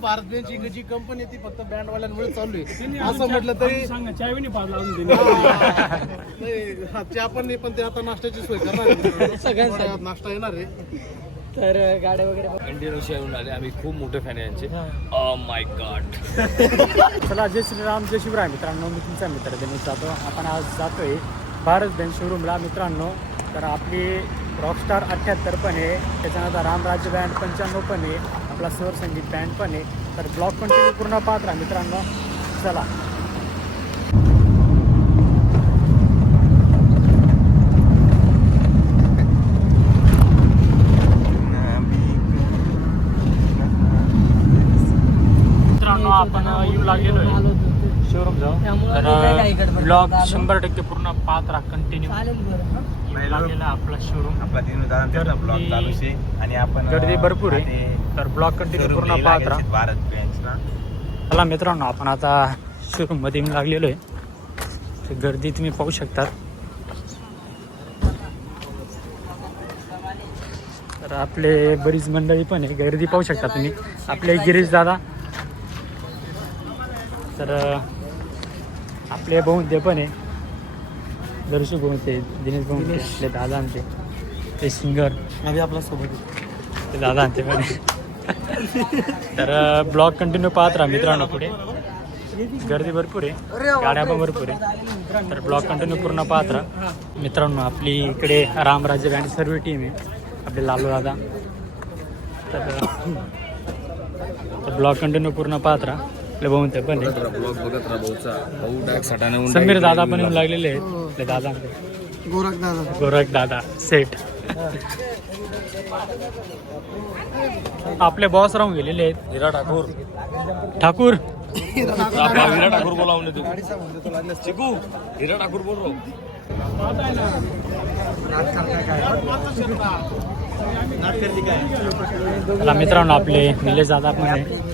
Bharat bench जी company ती फक्त ब्रँडवाल्यांमुळे चालू आहे. असं म्हटलं तरी सांगा नाही पाच लावून दिली. नाही, हा, चहा पण नाही पण ते आता नाश्त्याची सोय करणार. थोड्या नाश्ता येणार आहे. तर गाड्या वगैरे. इंडियन येऊन आले. आम्ही खूप मोठे फॅन आहे यांचे. हा. ओ माय गॉड चला जय श्रीराम जय शिवराय मित्रांनो. मी तुमचा मित्र दिनेश जातो आपण आज जातोय भारत बँक शोरूमला मित्रांनो तर आपली रॉकस्टार अठ्ठ्याहत्तर पण आहे. त्याच्यानंतर रामराज्य बँड पंच्याण्णव पण आहे. आपला सर संगीत बँड पण आहे. तर ब्लॉग कंटिन्यू पूर्ण पाहत राहा मित्रांनो. चला मित्रांनो आपण येऊ लागलेलो आहे शोरूम जाऊ त्यामुळे काय काही तर गडबड ब्लॉग. शंभर टक्के पूर्ण पाहत राहा कंटिन्यू हा? लागलेला आपला शोरूम आपला तीन उदाहरण ब्लॉग चालू आहे. आणि आपण गर्दी भरपूर आहे. तर ब्लॉग कंटिन्यू पूर्ण पाहत राहा. भारत बेंचला चला मित्रांनो आपण आता शोरूममध्ये लागलेलो आहे. तर गर्दी तुम्ही पाहू शकतात. तर आपले बरीच मंडळी पण आहे. गर्दी पाहू शकता तुम्ही. आपले गिरीश दादा. तर आपले बहुते पण आहे. दर्शक बहुते दिनेश बहुते आपले दादा आमचे ते. सिंगर. आपला सोबत ते दादा आणते पण तर ब्लॉग कंटिन्यू पाहत राहा मित्रांनो पुढे. गर्दी भरपूर आहे. गाड्या पण भरपूर आहे. तर ब्लॉग कंटिन्यू पूर्ण पाहत राहा. मित्रांनो आपली इकडे रामराज्य बँड सर्व टीम आहे. आपले लालू दादा. तर ब्लॉग कंटिन्यू पूर्ण पाहत राहा. आपले भाऊ ते पण आहे ब्लॉग बघत राहा भाऊचा भाऊ डायरेक्ट सटाने समीर दादा पण येऊन लागलेले आहेत आपले दादा गोरख दादा. गोरख दादा सेठ. आपले बॉस राहून गेलेले आहेत. हिरा ठाकूर. ठाकूर. आपला हिरा ठाकूर बोलावून तू चिकू हिरा ठाकूर बोल चला मित्रांनो आपले निलेश दादा पण आहे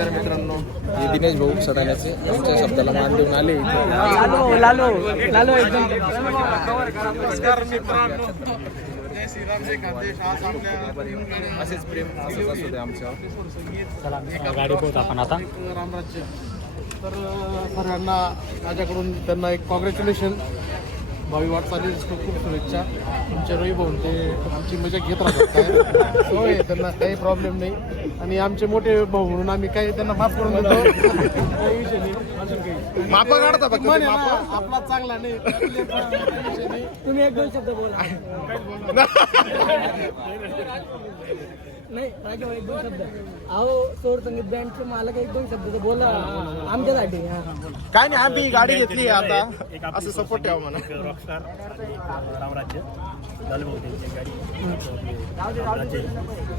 नमस्कार मित्रांनो. हे दिनेश भाऊ सटाण्याचे आमच्या शब्दाला मान देऊन आले लालो लालो लालो एकदम. नमस्कार मित्रांनो. जय श्रीराम जय खानदेश आज आपल्या असेच प्रेम असंच असू दे आमच्यावर. चला मित्रांनो, गाडी पोहत आपण आता. रामराज्य. तर सर्वांना माझ्याकडून त्यांना एक कॉंग्रॅच्युलेशन भावी वाटचालीस खूप खूप शुभेच्छा. तुमचे रोई भाऊन ते आमची मजा घेत राहतात. होय त्यांना काही प्रॉब्लेम नाही. आणि आमचे मोठे भाऊ म्हणून आम्ही काही त्यांना माफ करून देतो. काही विषय नाही. अजून काही. मापा काढता फक्त आपला चांगला नाही. काही विषय नाही. तुम्ही एक दोन शब्द बोला. नाही राजा एक दोन शब्द अहो सोड संगीत बँडचे मालक एक दोन शब्द तर बोला. आमच्यासाठी हा. काय नाही आम्ही गाडी घेतली आता. असं सपोर्ट ठेवा म्हणा. रॉकस्टार रामराज्य झालं भाऊ त्यांची गाडी.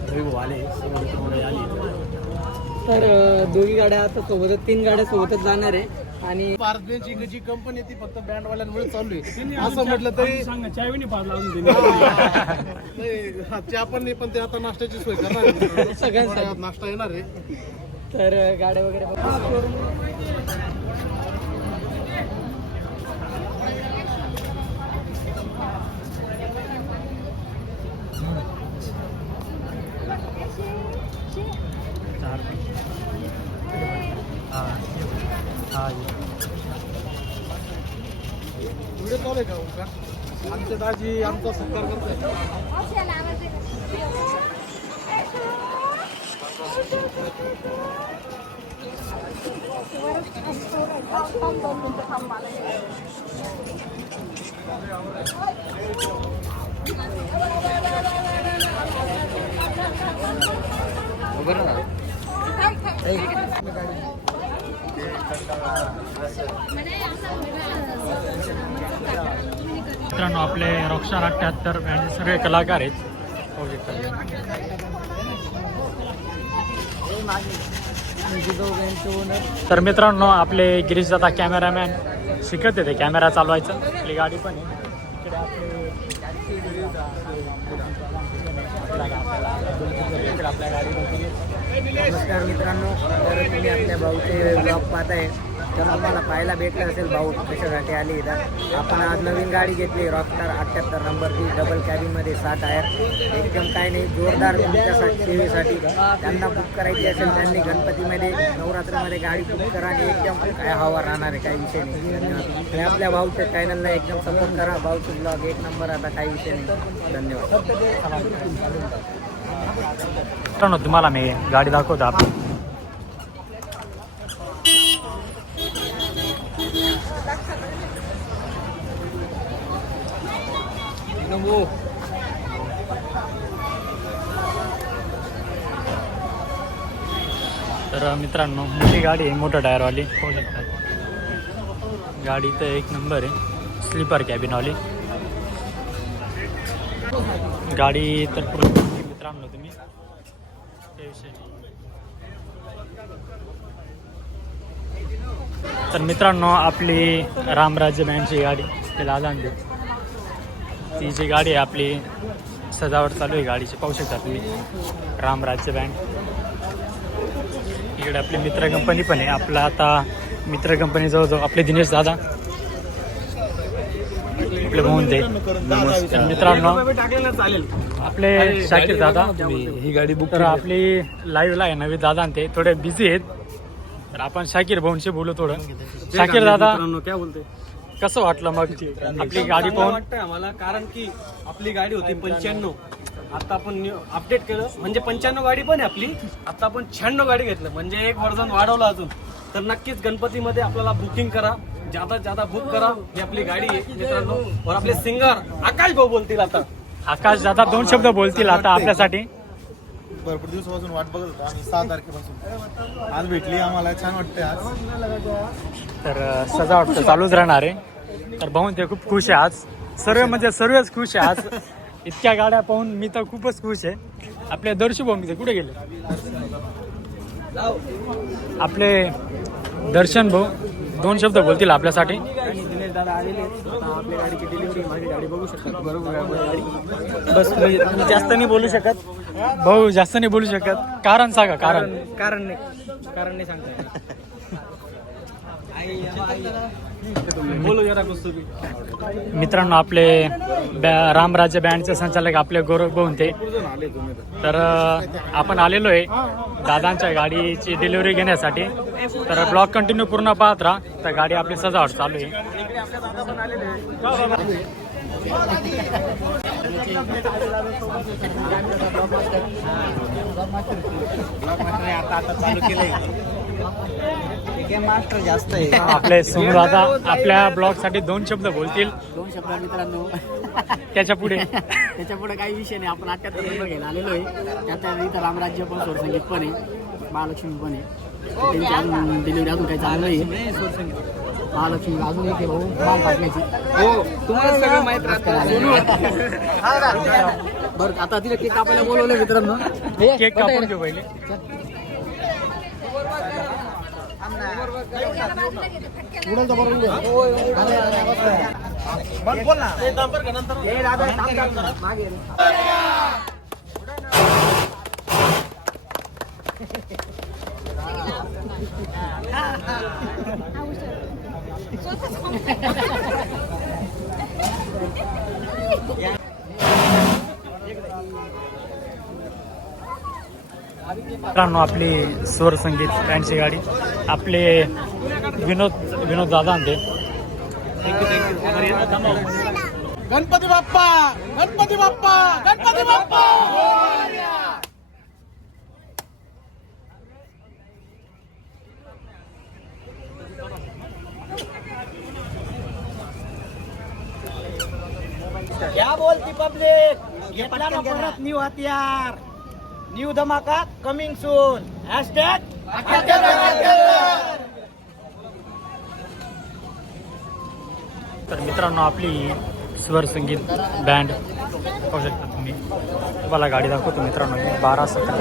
रविभाऊ आले आली. तर दोघी गाड्या आता सोबतच तीन गाड्या सोबतच जाणार आहे. आणि ही जी कंपनी ती फक्त ब्रँडवाल्यांमुळे चालू आहे असं म्हटलं तरी सांगा नाही पाच लावून दिली नाही, हा, चहा पण नाही पण ते आता नाश्त्याची सोय करणार आहे. सगळ्यांसाठी. थोड्या नाश्ता येणार आहे तर गाड्या वगैरे बघ. व्हिडिओ चालू आहे का ओंकार? आमचे दाजी आमचा सत्कार करतोय मित्रांनो आपले रॉकस्टार अठ्ठ्याहत्तर बँड सगळे कलाकार आहेत. तर मित्रांनो आपले गिरीश दादा कॅमेरामॅन शिकत येते कॅमेरा चालवायचा. आपली गाडी पण आहे. इकडे आपले इकडे आपल्या गाडी नमस्कार मित्रांनो तर तुम्ही आपल्या भाऊचे ब्लॉग पाहताय. तर तुम्हाला पाहायला भेटलं असेल भाऊ कशासाठी आली इथं. आपण आज नवीन गाडी घेतली रॉकस्टार अठ्ठ्याहत्तर नंबरची डबल कॅबिनमध्ये सात टायर. एकदम काय नाही जोरदार तुमच्यासाठी सेवेसाठी त्यांना बुक करायची असेल त्यांनी गणपतीमध्ये नवरात्रीमध्ये गाडी बुक करा आणि एकदम काय हवा राहणार आहे काही विषय नाही. आणि आपल्या भाऊच्या चॅनलला एकदम सपोर्ट करा. भाऊचे ब्लॉग एक नंबर आता काही विषय नाही. धन्यवाद. मित्रांनो तुम्हाला मी गाडी दाखवतो आपण तर मित्रांनो मोठी गाडी आहे मोठं टायरवाली. पाहू शकता. गाडी तर एक नंबर आहे स्लीपर कॅबिनवाली. गाडी तर मित्रांनो तुम्ही. तर मित्रांनो आपली रामराज्य बँडची गाडी ते दादांची ती जी गाडी आहे आपली सजावट चालू आहे गाडीची. पाहू शकता तुम्ही रामराज्य बँड इकडे आपली मित्र कंपनी पण आहे. आपला आता मित्र कंपनी जवळजवळ आपले दिनेश दादा. आपले भाऊन ते तर मित्रांनो आपले शाकीर दादा. ही गाडी बुक तर आपली लाईव्हला आहे नवी दादा ते थोडे बिझी आहेत. तर आपण शाकीर भाऊंशी बोलू थोडं. शाकीर दादा काय बोलते? कसं वाटलं मग आपली गाडी पाहून? वाटतंय आम्हाला कारण की आपली गाडी होती पंच्याण्णव. आता आपण अपडेट केलं. म्हणजे पंच्याण्णव गाडी पण आहे आपली. आता आपण शहाण्णव गाडी घेतलं. म्हणजे एक वर्जन वाढवलं अजून. तर नक्कीच गणपतीमध्ये आपल्याला बुकिंग करा. ज्यादा ज्यादा बुक करा. ही आपली गाडी आहे मित्रांनो. और आपले सिंगर आकाश भाऊ बोलतील आता. आकाश दादा दोन शब्द बोलतील आता आपल्यासाठी. भरपूर दिवसापासून वाट बघत होतो आम्ही सहा तारखेपासून. आज भेटली आम्हाला छान वाटते आज. तर सजावट तर चालूच राहणार आहे. तर भाऊन ते खूप खुश आहे आज. सर्व म्हणजे सर्वच खुश आहे आज. इतक्या गाड्या पाहून मी तर खूपच खुश आहे. आपले दर्शू भाऊ ते कुठे गेले? आपले दर्शन भाऊ दोन शब्द बोलतील आपल्यासाठी. दादा आलेले आहेत. आता आपल्या गाडीची डिलिव्हरी माझी गाडी बघू शकता बरोबर आहे आपली गाडी बस म्हणजे जास्त नाही बोलू शकत. भाऊ जास्त नाही बोलू शकत. कारण सांगा कारण. कारण कारण नाही. कारण नाही सांगता येत. मित्रांनो आपले बॅ- रामराज्य बँडचे संचालक आपले गौरव भाऊन तर आपण आलेलो आहे दादांच्या गाडीची डिलिव्हरी घेण्यासाठी. तर ब्लॉक कंटिन्यू पूर्ण पाहत राहा. तर गाडी आपली सजावट चालू आहे. आता आता मास्टर जास्त आहे. आपले सोनू दादा आपल्या ब्लॉगसाठी दोन शब्द बोलतील. दोन शब्द मित्रांनो. त्याच्या पुढे. त्याच्या पुढे काही विषय नाही. आपण अठ्याहत्तर नंबर घ्यायला आलेलो आहे. त्यात इथं रामराज्य पण सोरसंगीत पण आहे. महालक्ष्मी पण आहे. त्यांची अजून डिलिव्हरी अजून काही चालू नाही महालक्ष्मी अजून एक आहे भाऊ. माल टाकण्याची हो. तुम्हाला सगळं माहीत बरं आता तिला केक कापायला बोलवलं मित्रांनो. केक कापून घेऊ पहिले. मित्रांनो आपली स्वर संगीत बँडची गाडी. आपले विनोद विनोद दादा ते गणपती बाप्पा गणपती बाप्पा गणपती बाप्पा! क्या बोलती पब्लिक. घेतला ना परत न्यू हथियार. न्यू धमाका कमिंग सून हॅशटॅग तर मित्रांनो आपली स्वर संगीत बँड पाहू शकता तुम्ही. तुम्हाला गाडी दाखवतो मित्रांनो बारा सतरा.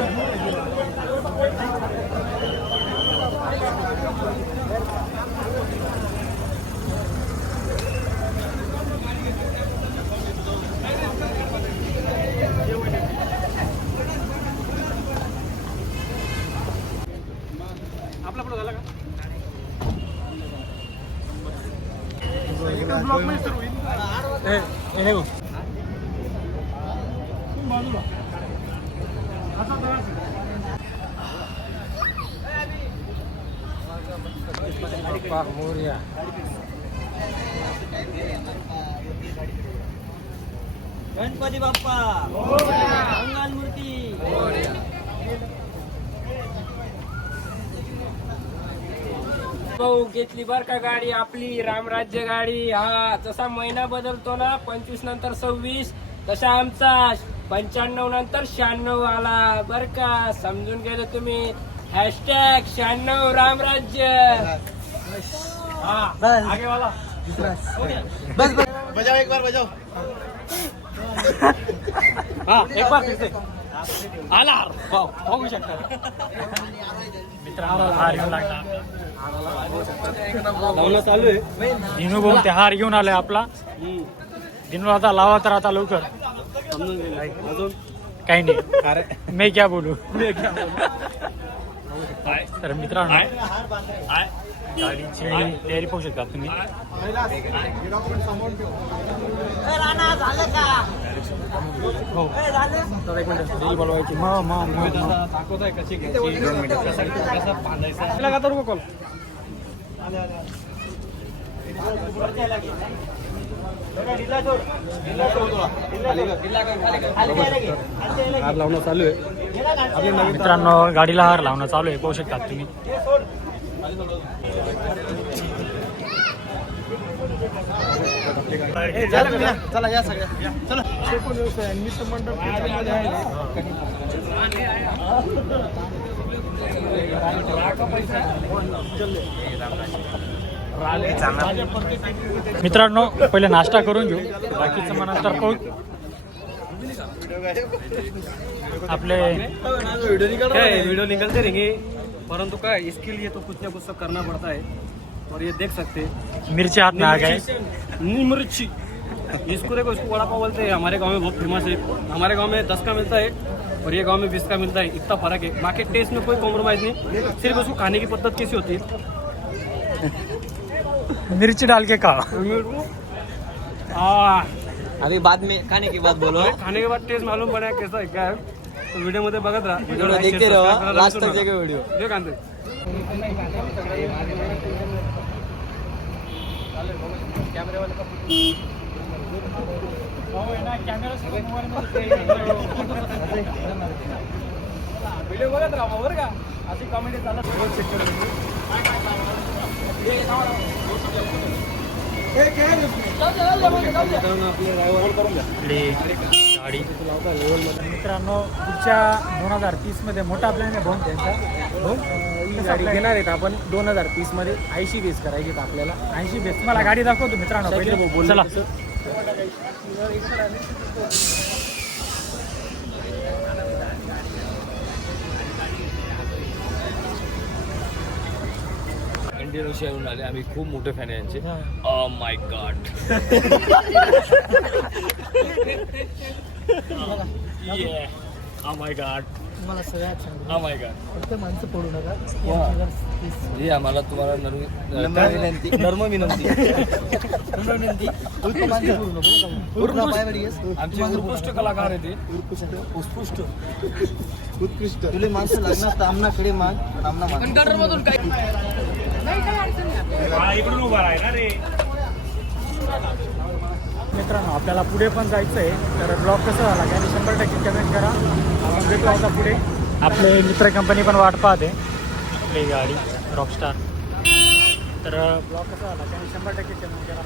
एकच ब्लॉकमध्ये सुरू होईल गणपती बाप्पा मंगल मूर्ती भाऊ घेतली बर का गाडी आपली रामराज्य गाडी. हा जसा महिना बदलतो ना पंचवीस नंतर सव्वीस तसा आमचा पंच्याण्णव नंतर शहाण्णव आला. बर का समजून गेले तुम्ही. हॅशटॅग शहाण्णव रामराज्य हा आगे वाला. बजाव एक बार बजाव हा एक बार फिरते. आला. भाऊ बघू शकता. हार घेऊन लागला चालू आहे. दिनू भाऊ ते हार घेऊन आलाय आपला. दिनू आता लावा तर आता लवकर. काही नाही. मी क्या बोलू? तर मित्रांनो गाडीची तयारी पाहू शकता तुम्ही. हो. मग मग मग मग लावणं चालू आहे. मित्रांनो गाडीला हार लावणं चालू आहे. पाहू शकता तुम्ही. चला या सगळ्या. चला. मित्रांनो पहिले नाश्ता करून घेऊ. बाकीचं मग नंतर पाहू. आपले वीडियो निकलते रहेंगे परंतु क्या इसके लिए तो कुछ ना कुछ तो करना पड़ता है. और ये देख सकते हैं. मिरची हाथ में आ गए। मिर्ची इसको देखो इसको वड़ा पाव बोलते हैं। हमारे गाँव में बहुत फ़ेमस है। हमारे गाँव में दस का मिलता है और ये गाँव में बीस का मिलता है। इतना फ़र्क है। बाकी टेस्ट में कोई कॉम्प्रोमाइज नहीं। सिर्फ़ उसको खाने की पद्धत कैसी होती है? मिर्ची डाल के खा। अभी बाद में खाने के बाद बोलो। खाने के बाद टेस्ट मालूम पड़ा कैसा है क्या है। तो वीडियो मध्ये बघत राहा। व्हिडिओ देखते रहो, last तक देखो व्हिडिओ जे कांदे व्हिडिओ बघत राहा बरं का? अशी कॉमेडी चालत आपली गाडी मित्रांनो पुढच्या दोन हजार तीसमध्ये मोठा प्लॅन आहे भाऊ त्यांचा. भाऊ गाडी घेणार आहेत आपण दोन हजार तीसमध्ये ऐंशी बेस करायची आपल्याला. ऐंशी बेस मला गाडी दाखवतो मित्रांनो पहिले. चला. इंडियन ओशिया येऊन आले. आम्ही खूप मोठे फॅन यांचे. My God Oh my God. मला सगळ्यात Oh माय गॉड फक्त माणसं पडू नका. जी आम्हाला तुम्हाला नर्म विनंती. नर्म विनंती. विनंती. माणसं पडू नको आमचे उत्कृष्ट कलाकार आहे ते. उत्कृष्ट. उत्कृष्ट. तुले माणसं आमनाकडे माग आमना माग. मित्रांनो आपल्याला पुढे पण जायचं आहे तर ब्लॉग कसं झाला? त्याने शंभर टक्के कमेंट करा. आपण भेटू आता पुढे. आपले मित्र कंपनी पण वाट पाहते. आपली गाडी रॉकस्टार तर ब्लॉग कसा झाला? त्याने शंभर टक्के कमेंट करा.